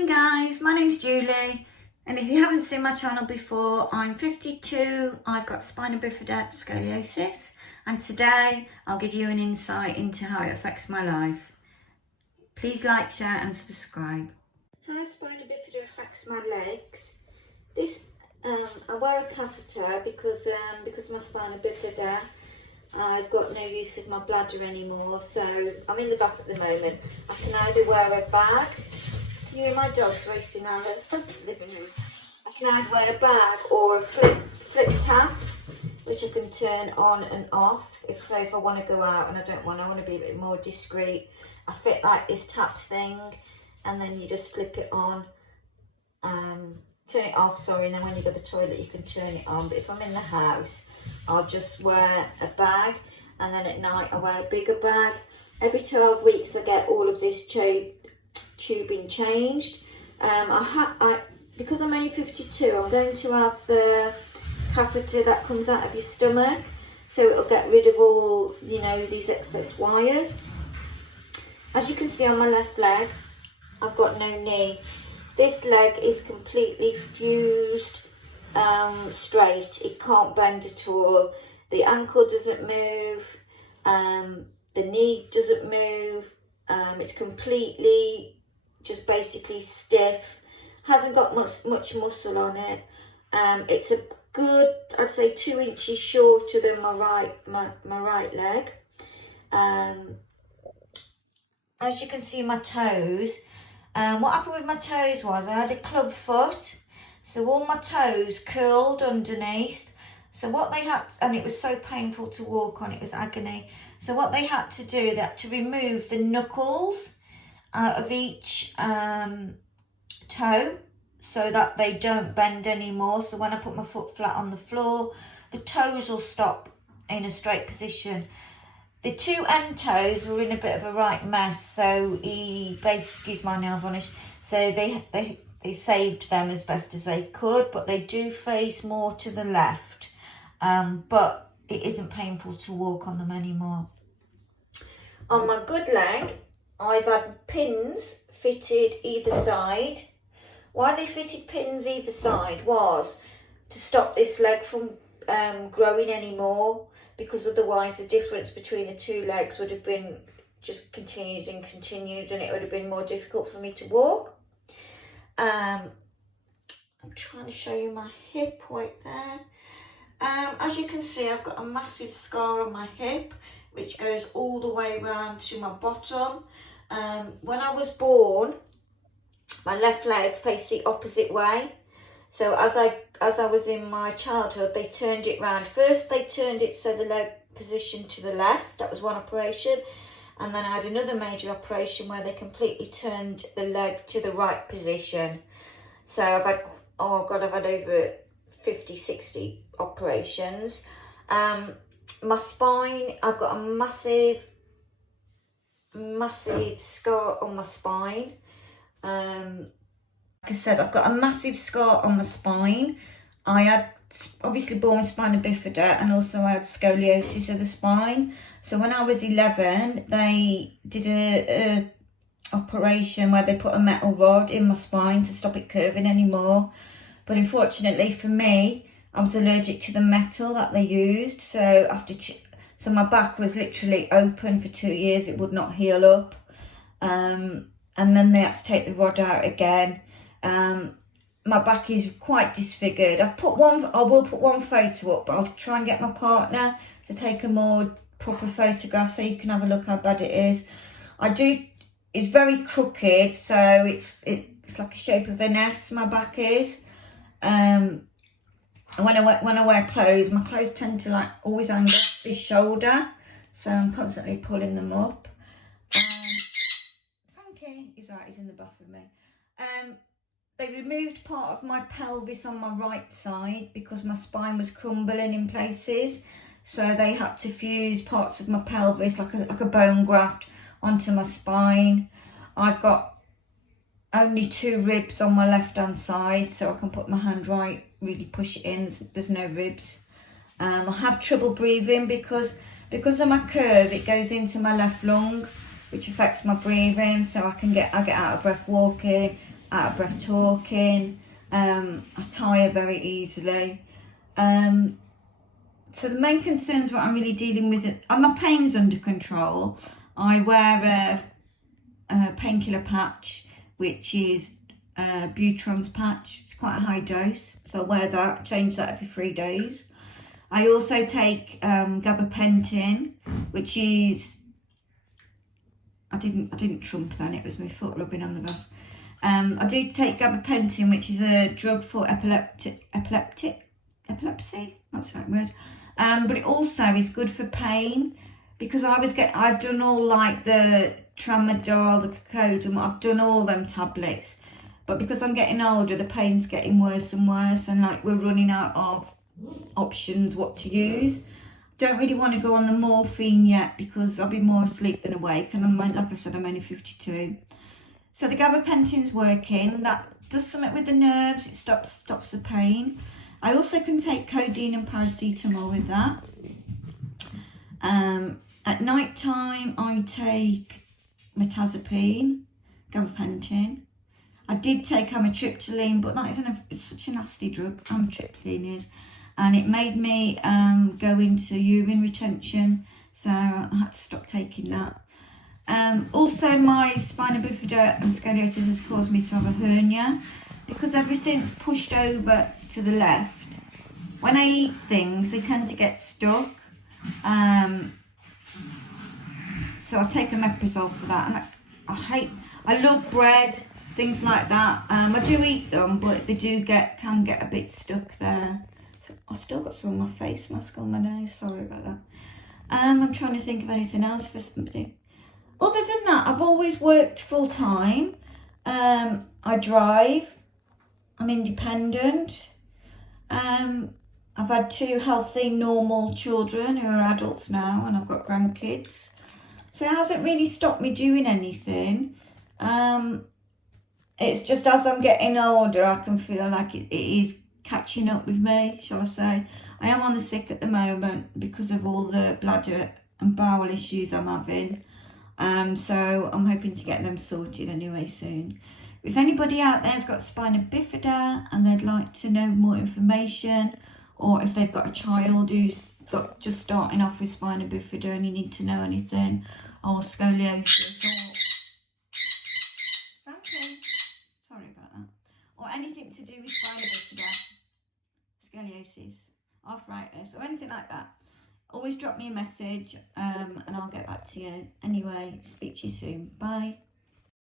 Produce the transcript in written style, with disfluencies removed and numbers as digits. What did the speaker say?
Morning guys, my name's Julie, and if you haven't seen my channel before, I'm 52, I've got spina bifida scoliosis, and today I'll give you an insight into how it affects my life. Please like, share and subscribe. How spina bifida affects my legs. I wear a catheter because my spina bifida, I've got no use of my bladder anymore, so I'm in the bath at the moment. I can either wear a bag. Can you hear my dogs racing around the living room? I can either wear a bag or a flip tap, which I can turn on and off. If I want to go out and I want to be a bit more discreet, I fit like this tap thing, and then you just flip it on, turn it off, sorry, and then when you go to the toilet you can turn it on. But if I'm in the house, I'll just wear a bag, and then at night I wear a bigger bag. Every 12 weeks I get all of this tubing changed. Because I'm only 52, I'm going to have the catheter that comes out of your stomach, so it'll get rid of all, these excess wires. As you can see on my left leg, I've got no knee. This leg is completely fused straight. It can't bend at all. The ankle doesn't move, the knee doesn't move. It's completely just basically stiff, hasn't got much muscle on it. It's a good, I'd say 2 inches shorter than my right leg. As you can see, my toes, what happened with my toes was I had a club foot, so all my toes curled underneath. So what they had, and it was so painful to walk on, it was agony. So what they had to do, they had to remove the knuckles out of each toe so that they don't bend anymore. So when I put my foot flat on the floor, the toes will stop in a straight position. The two end toes were in a bit of a right mess, so he basically, excuse my nail varnish, so they saved them as best as they could, but they do face more to the left, but it isn't painful to walk on them anymore. On my good leg, I've had pins fitted either side. Why they fitted pins either side was to stop this leg from growing anymore, because otherwise the difference between the two legs would have been just continued, and it would have been more difficult for me to walk. I'm trying to show you my hip right there. As you can see, I've got a massive scar on my hip, which goes all the way around to my bottom. When I was born, my left leg faced the opposite way. So as I was in my childhood, they turned it round. First they turned it so the leg positioned to the left. That was one operation. And then I had another major operation where they completely turned the leg to the right position. So I've had over 50, 60 operations. My spine, I've got a massive scar on my spine. Like I said, I've got a massive scar on my spine. I had obviously born with spina bifida, and also I had scoliosis of the spine. So when I was 11, they did a operation where they put a metal rod in my spine to stop it curving anymore. But unfortunately for me, I was allergic to the metal that they used. So so my back was literally open for 2 years. It would not heal up. And then they had to take the rod out again. My back is quite disfigured. I will put one photo up, but I'll try and get my partner to take a more proper photograph so you can have a look how bad it is. It's very crooked, so it's like a shape of an S, my back is. And when I wear clothes, my clothes tend to always hang off this shoulder, so I'm constantly pulling them up. Frankie, he's right, he's in the bath with me. They removed part of my pelvis on my right side because my spine was crumbling in places. So they had to fuse parts of my pelvis like a bone graft onto my spine. I've got only 2 ribs on my left hand side, so I can put my hand right, really push it in. There's no ribs. I have trouble breathing because of my curve. It goes into my left lung, which affects my breathing, so I get out of breath walking. out of breath talking. I tire very easily. So the main concerns what I'm really dealing with, my pain's under control. I wear a painkiller patch, which is Butron's patch. It's quite a high dose, so I wear that, change that every 3 days. I also take gabapentin, which is, I didn't trump then, it was my foot rubbing on the bath. I do take gabapentin, which is a drug for epilepsy, that's the right word. But it also is good for pain, because I've done all like the tramadol, the cocodamol, I've done all them tablets, but because I'm getting older, the pain's getting worse and worse, and like we're running out of options what to use. Don't really want to go on the morphine yet, because I'll be more asleep than awake, and like I said, I'm only 52. So the gabapentin's working. That does something with the nerves. It stops the pain. I also can take codeine and paracetamol with that. At night time, I take metazapine, gabapentin. I did take amitriptyline, but that it's such a nasty drug, amitriptyline is, and it made me go into urine retention, so I had to stop taking that. Also, my spina bifida and scoliosis has caused me to have a hernia, because everything's pushed over to the left. When I eat things, they tend to get stuck. So I take omeprazole for that, and I love bread, things like that. I do eat them, but they can get a bit stuck there. So I've still got some of my face mask on my nose, sorry about that. I'm trying to think of anything else for somebody. Other than that, I've always worked full time. I drive. I'm independent. I've had 2 healthy, normal children who are adults now, and I've got grandkids. So it hasn't really stopped me doing anything. It's just as I'm getting older, I can feel like it is catching up with me, shall I say. I am on the sick at the moment because of all the bladder and bowel issues I'm having. So I'm hoping to get them sorted anyway soon. If anybody out there's got spina bifida and they'd like to know more information, or if they've got a child who's just starting off with spina bifida and you need to know anything, or scoliosis, or sorry about that, or anything to do with spina bifida, scoliosis, arthritis, or anything like that, always drop me a message and I'll get back to you. Anyway, speak to you soon. Bye.